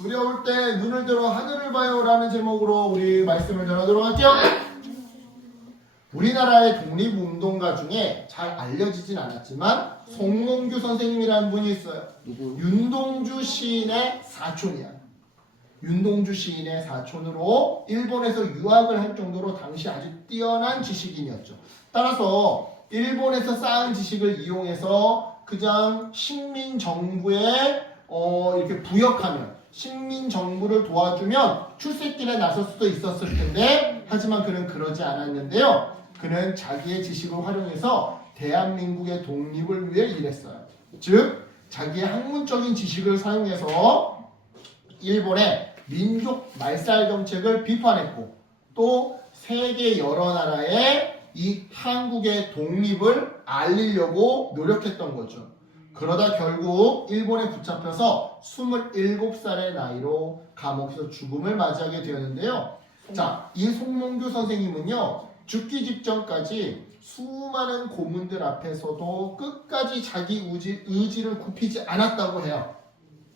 두려울 때 눈을 들어 하늘을 봐요 라는 제목으로 우리 말씀을 전하도록 할게요. 우리나라의 독립운동가 중에 잘 알려지진 않았지만 송몽규 선생님이라는 분이 있어요. 누구? 윤동주 시인의 사촌이야. 윤동주 시인의 사촌으로 일본에서 유학을 할 정도로 당시 아주 뛰어난 지식인이었죠. 따라서 일본에서 쌓은 지식을 이용해서 그냥 식민정부에 이렇게 부역하면 식민정부를 도와주면 출세길에 나설 수도 있었을 텐데 하지만 그는 그러지 않았는데요. 그는 자기의 지식을 활용해서 대한민국의 독립을 위해 일했어요. 즉 자기의 학문적인 지식을 사용해서 일본의 민족 말살 정책을 비판했고 또 세계 여러 나라에 이 한국의 독립을 알리려고 노력했던 거죠. 그러다 결국 일본에 붙잡혀서 27살의 나이로 감옥에서 죽음을 맞이하게 되었는데요. 자, 이 송몽규 선생님은요. 죽기 직전까지 수많은 고문들 앞에서도 끝까지 자기 의지를 굽히지 않았다고 해요.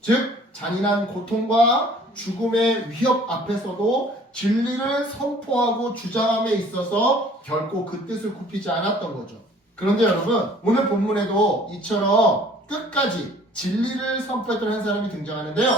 즉 잔인한 고통과 죽음의 위협 앞에서도 진리를 선포하고 주장함에 있어서 결코 그 뜻을 굽히지 않았던 거죠. 그런데 여러분 오늘 본문에도 이처럼 끝까지 진리를 선포했던 한 사람이 등장하는데요.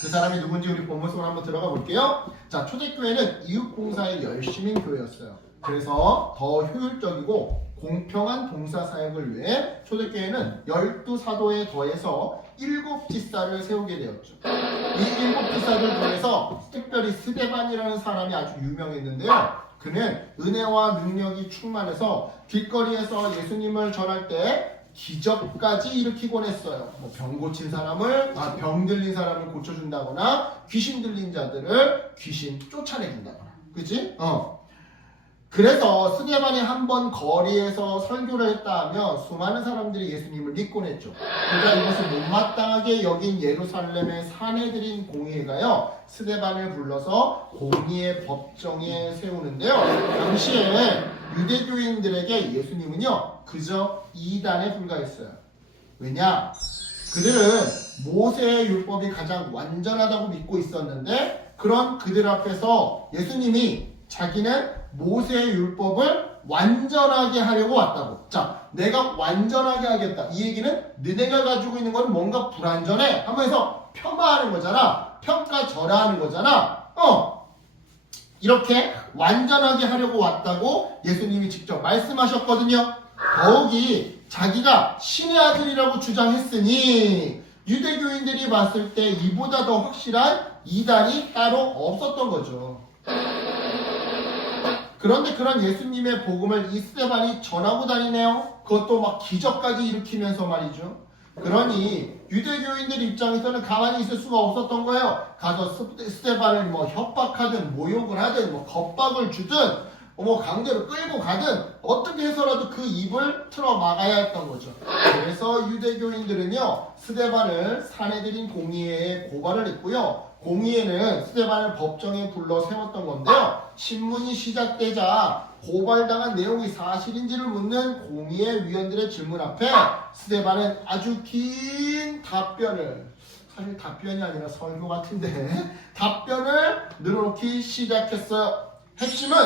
그 사람이 누군지 우리 본문 속으로 한번 들어가 볼게요. 자, 초대교회는 이웃봉사에 열심인 교회였어요. 그래서 더 효율적이고 공평한 봉사사역을 위해 초대교회는 12사도에 더해서 7지사를 세우게 되었죠. 이 7지사들 중에서 특별히 스데반이라는 사람이 아주 유명했는데요. 그는 은혜와 능력이 충만해서 길거리에서 예수님을 전할 때 기적까지 일으키곤 했어요. 병 고친 사람을, 병 들린 사람을 고쳐준다거나 귀신 들린 자들을 귀신 쫓아내준다거나, 그치? 그래서 스데반이 한번 거리에서 설교를 했다 하면 수많은 사람들이 예수님을 믿곤 했죠. 그러니까 이것을 못마땅하게 여긴 예루살렘의 사내들인 공의회가요, 스데반을 불러서 공의회 법정에 세우는데요. 당시에 유대교인들에게 예수님은요 그저 이단에 불과했어요. 왜냐? 그들은 모세의 율법이 가장 완전하다고 믿고 있었는데 그런 그들 앞에서 예수님이 자기는 모세의 율법을 완전하게 하려고 왔다고. 자, 내가 완전하게 하겠다. 이 얘기는 너네가 가지고 있는 건 뭔가 불완전해 하면서 폄하하는 거잖아. 평가절하하는 거잖아. 이렇게 완전하게 하려고 왔다고 예수님이 직접 말씀하셨거든요. 더욱이 자기가 신의 아들이라고 주장했으니 유대교인들이 봤을 때 이보다 더 확실한 이단이 따로 없었던 거죠. 그런데 그런 예수님의 복음을 이 스데반이 전하고 다니네요. 그것도 막 기적까지 일으키면서 말이죠. 그러니 유대교인들 입장에서는 가만히 있을 수가 없었던 거예요. 가서 스데반을 협박하든 모욕을 하든 겁박을 주든 강제로 끌고 가든 어떻게 해서라도 그 입을 틀어 막아야 했던 거죠. 그래서 유대교인들은요 스데반을 사내들인 공의회에 고발을 했고요. 공의회는 스데반을 법정에 불러 세웠던 건데요. 신문이 시작되자 고발당한 내용이 사실인지를 묻는 공의회 위원들의 질문 앞에 스데반은 아주 긴 답변을, 사실 답변이 아니라 설교 같은데 답변을 늘어놓기 시작했어요. 핵심은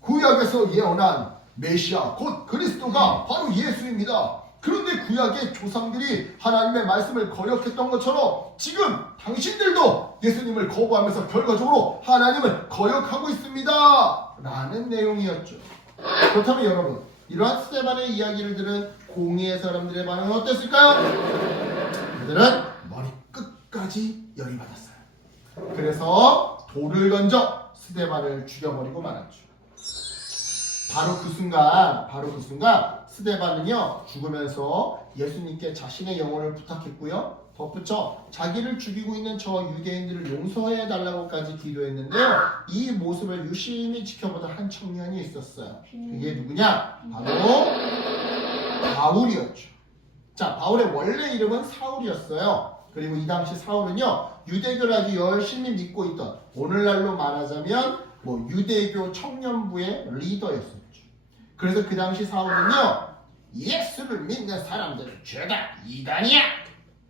구약에서 예언한 메시아 곧 그리스도가 바로 예수입니다. 그런데 구약의 조상들이 하나님의 말씀을 거역했던 것처럼 지금 당신들도 예수님을 거부하면서 결과적으로 하나님을 거역하고 있습니다. 라는 내용이었죠. 그렇다면 여러분, 이러한 스데반의 이야기를 들은 공의의 사람들의 반응은 어땠을까요? 그들은 머리 끝까지 열이 받았어요. 그래서 돌을 던져 스데반을 죽여버리고 말았죠. 바로 그 순간 스데반은요 죽으면서 예수님께 자신의 영혼을 부탁했고요. 덧붙여 자기를 죽이고 있는 저 유대인들을 용서해 달라고까지 기도했는데요. 이 모습을 유심히 지켜보던 한 청년이 있었어요. 그게 누구냐? 바로 바울이었죠. 자, 바울의 원래 이름은 사울이었어요. 그리고 이 당시 사울은요 유대교를 아주 열심히 믿고 있던, 오늘날로 말하자면 유대교 청년부의 리더였었죠. 그래서 그 당시 사울은요 예수를 믿는 사람들은 죄다 이단이야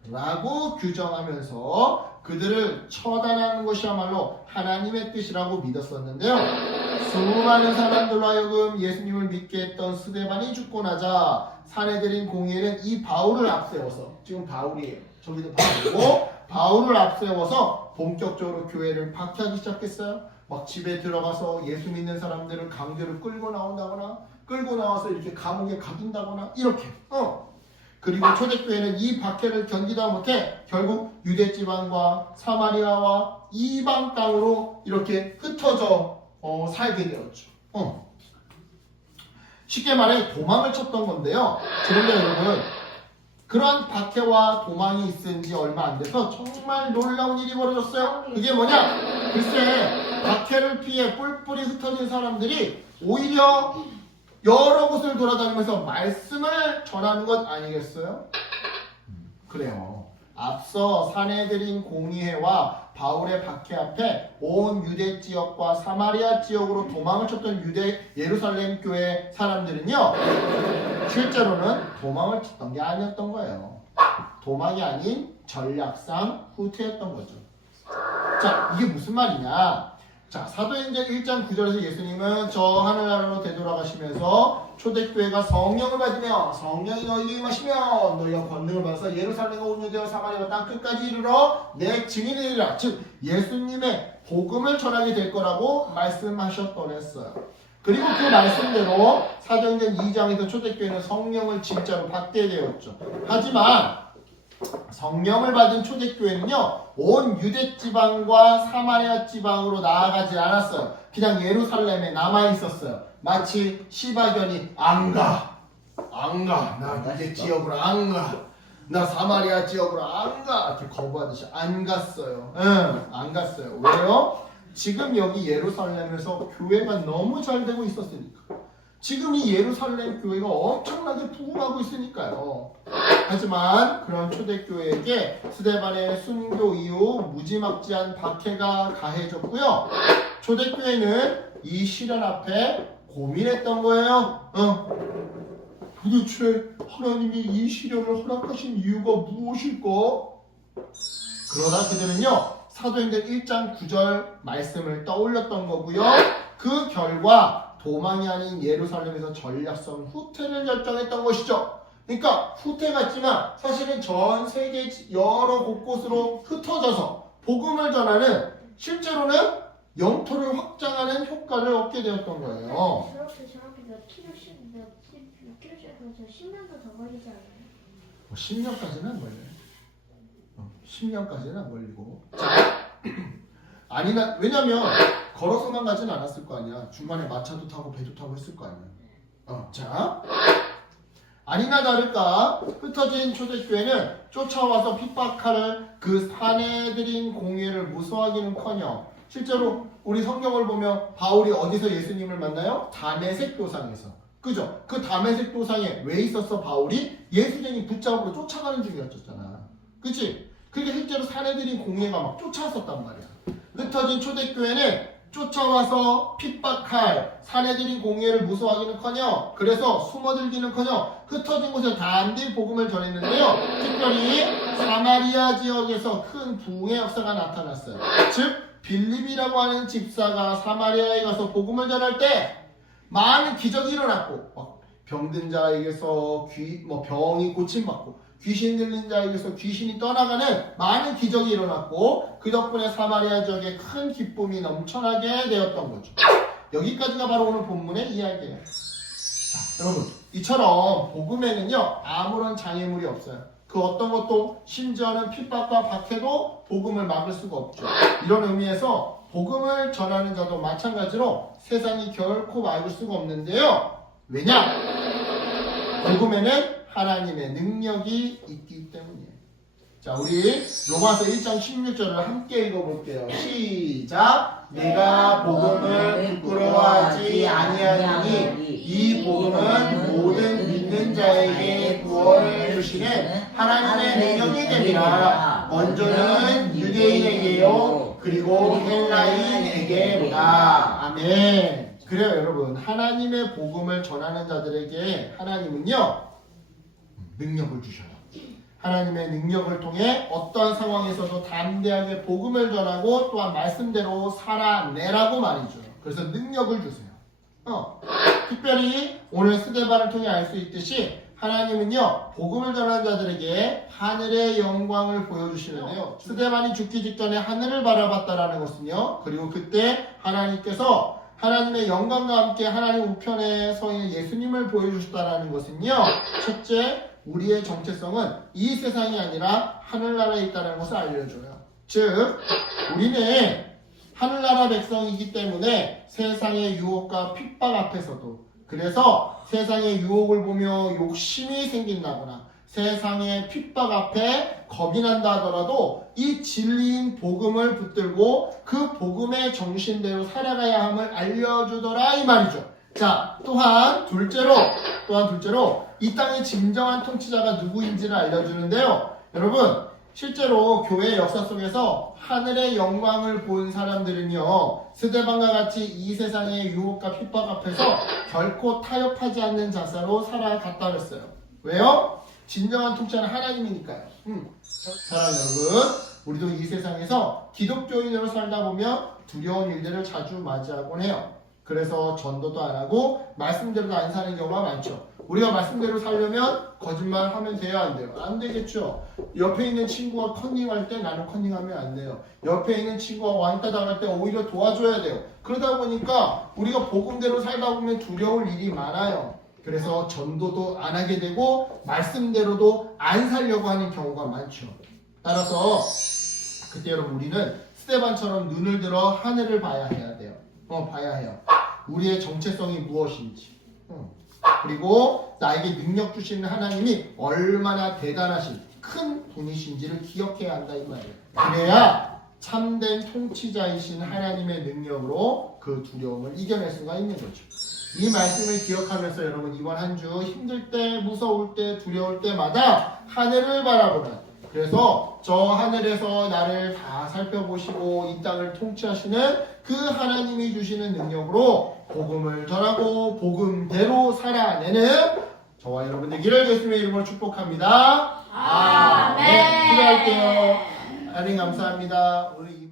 라고 규정하면서 그들을 처단하는 것이야말로 하나님의 뜻이라고 믿었었는데요. 수많은 바울들로 하여금 예수님을 믿게 했던 스데반이 죽고 나자 사내들인 공의회는 이 바울을 앞세워서, 지금 바울이에요. 저기도 바울이고, 바울을 앞세워서 본격적으로 교회를 박해하기 시작했어요. 막 집에 들어가서 예수 믿는 사람들을 강제로 끌고 나온다거나, 끌고 나와서 이렇게 감옥에 가둔다거나, 이렇게. 그리고 초대교회는 이 박해를 견디다 못해 결국 유대지방과 사마리아와 이방 땅으로 이렇게 흩어져 살게 되었죠. 쉽게 말해 도망을 쳤던 건데요. 그런데 여러분, 그러한 박해와 도망이 있은 지 얼마 안 돼서 정말 놀라운 일이 벌어졌어요. 그게 뭐냐? 글쎄, 박해를 피해 뿔뿔이 흩어진 사람들이 오히려 여러 곳을 돌아다니면서 말씀을 전하는 것 아니겠어요? 그래요. 앞서 사내들인 공의회와 바울의 박해 앞에 온 유대 지역과 사마리아 지역으로 도망을 쳤던 유대 예루살렘 교회 사람들은요, 실제로는 도망을 쳤던 게 아니었던 거예요. 도망이 아닌 전략상 후퇴했던 거죠. 자, 이게 무슨 말이냐? 자, 사도행전 1장 9절에서 예수님은 저 하늘나라로 되돌아가시면서 초대교회가 성령을 받으며 성령이 너희에게 임하시면 너희가 권능을 받아서 예루살렘과 온 유대와 사마리아 땅 끝까지 이르러 내 증인이 되리라. 즉 예수님의 복음을 전하게 될 거라고 말씀하셨더랬어요. 그리고 그 말씀대로 사도행전 2장에서 초대교회는 성령을 진짜로 받게 되었죠. 하지만 성령을 받은 초대교회는요, 온 유대 지방과 사마리아 지방으로 나아가지 않았어요. 그냥 예루살렘에 남아 있었어요. 마치 시바견이 안 가. 나 유대 지역으로 안 가. 나 사마리아 지역으로 안 가. 이렇게 거부하듯이 안 갔어요. 안 갔어요. 왜요? 지금 여기 예루살렘에서 교회가 너무 잘 되고 있었으니까. 지금 이 예루살렘 교회가 엄청나게 부흥하고 있으니까요. 하지만 그런 초대교회에게 스데반의 순교 이후 무지막지한 박해가 가해졌고요. 초대교회는 이 시련 앞에 고민했던 거예요. 도대체 하나님이 이 시련을 허락하신 이유가 무엇일까? 그러다 그들은요, 사도행전 1장 9절 말씀을 떠올렸던 거고요. 그 결과 도망이 아닌 예루살렘에서 전략성 후퇴를 결정했던 것이죠. 그러니까 후퇴 같지만 사실은 전 세계 여러 곳곳으로 흩어져서 복음을 전하는, 실제로는 영토를 확장하는 효과를 얻게 되었던 거예요. 저렇게 몇 킬로씩 해서 10년도 더 걸리지 않아요? 10년까지는 안 걸려요. 10년까지는 안 걸리고. 아니나, 왜냐면 걸어서만 가진 않았을 거 아니야. 중간에 마차도 타고 배도 타고 했을 거 아니야. 자, 아니나 다를까 흩어진 초대교회는 쫓아와서 핍박할 그 사내들인 공회를 무서워하기는커녕 실제로 우리 성경을 보면 바울이 어디서 예수님을 만나요? 다메섹 도상에서. 그죠? 그 다메섹 도상에 왜 있었어 바울이? 예수님이 붙잡으러 쫓아가는 중이었잖아. 그치? 그게 실제로 사내들인 공회가 막 쫓아왔었단 말이야. 흩어진 초대교회는 쫓아와서 핍박할 사내들인 공회를 무서워하기는커녕 그래서 숨어들기는커녕 흩어진 곳에 담대히 복음을 전했는데요. 특별히 사마리아 지역에서 큰 부흥의 역사가 나타났어요. 즉 빌립이라고 하는 집사가 사마리아에 가서 복음을 전할 때 많은 기적이 일어났고 병든 자에게서 병이 고침받고 귀신 들린 자에게서 귀신이 떠나가는 많은 기적이 일어났고 그 덕분에 사마리아 지역에 큰 기쁨이 넘쳐나게 되었던 거죠. 여기까지가 바로 오늘 본문의 이야기예요. 자, 여러분 이처럼 복음에는요 아무런 장애물이 없어요. 그 어떤 것도 심지어는 핍박과 박해도 복음을 막을 수가 없죠. 이런 의미에서 복음을 전하는 자도 마찬가지로 세상이 결코 막을 수가 없는데요. 왜냐? 복음에는 하나님의 능력이 있기 때문이에요. 자, 우리 로마서 1장 16절을 함께 읽어볼게요. 시작! 내가 복음을 부끄러워하지 아니하니 이 복음은 모든 믿는 자에게 구원을 주시는 하나님의 능력이 되리라. 먼저는 유대인에게요 그리고 헬라인에게로다. 아멘. 그래요 여러분, 하나님의 복음을 전하는 자들에게 하나님은요 능력을 주셔요. 하나님의 능력을 통해 어떤 상황에서도 담대하게 복음을 전하고 또한 말씀대로 살아내라고 말이죠. 그래서 능력을 주세요. 특별히 오늘 스데반을 통해 알 수 있듯이 하나님은요 복음을 전하는 자들에게 하늘의 영광을 보여주시는데요. 스데반이 죽기 직전에 하늘을 바라봤다라는 것은요, 그리고 그때 하나님께서 하나님의 영광과 함께 하나님 우편에 서 있는 예수님을 보여주셨다라는 것은요, 첫째, 우리의 정체성은 이 세상이 아니라 하늘나라에 있다는 것을 알려줘요. 즉 우리는 하늘나라 백성이기 때문에 세상의 유혹과 핍박 앞에서도, 그래서 세상의 유혹을 보며 욕심이 생긴다거나 세상의 핍박 앞에 겁이 난다 하더라도 이 진리인 복음을 붙들고 그 복음의 정신대로 살아가야 함을 알려주더라 이 말이죠. 자, 또한 둘째로 이 땅의 진정한 통치자가 누구인지를 알려주는데요. 여러분, 실제로 교회 역사 속에서 하늘의 영광을 본 사람들은요, 스데반과 같이 이 세상의 유혹과 핍박 앞에서 결코 타협하지 않는 자세로 살아갔다 그랬어요. 왜요? 진정한 통치자는 하나님이니까요. 사랑하는 여러분, 우리도 이 세상에서 기독교인으로 살다 보면 두려운 일들을 자주 맞이하곤 해요. 그래서 전도도 안 하고 말씀대로도 안 사는 경우가 많죠. 우리가 말씀대로 살려면 거짓말 하면 돼요, 안 돼요? 안 되겠죠. 옆에 있는 친구가 컨닝할 때 나는 컨닝하면 안 돼요. 옆에 있는 친구가 왕따 당할 때 오히려 도와줘야 돼요. 그러다 보니까 우리가 복음대로 살다 보면 두려울 일이 많아요. 그래서 전도도 안 하게 되고 말씀대로도 안 살려고 하는 경우가 많죠. 따라서 그때 여러분, 우리는 스데반처럼 눈을 들어 하늘을 봐야 해야 돼요. 봐야 해요. 우리의 정체성이 무엇인지, 그리고 나에게 능력 주시는 하나님이 얼마나 대단하신 큰 분이신지를 기억해야 한다 이 말이에요. 그래야 참된 통치자이신 하나님의 능력으로 그 두려움을 이겨낼 수가 있는 거죠. 이 말씀을 기억하면서 여러분, 이번 한 주 힘들 때, 무서울 때, 두려울 때마다 하늘을 바라보는, 그래서 저 하늘에서 나를 다 살펴보시고 이 땅을 통치하시는 그 하나님이 주시는 능력으로 복음을 전하고 복음대로 살아내는 저와 여러분 되기를 예수님의 이름으로 축복합니다. 아멘. 네, 기도할게요. 하나님 감사합니다. 오늘 이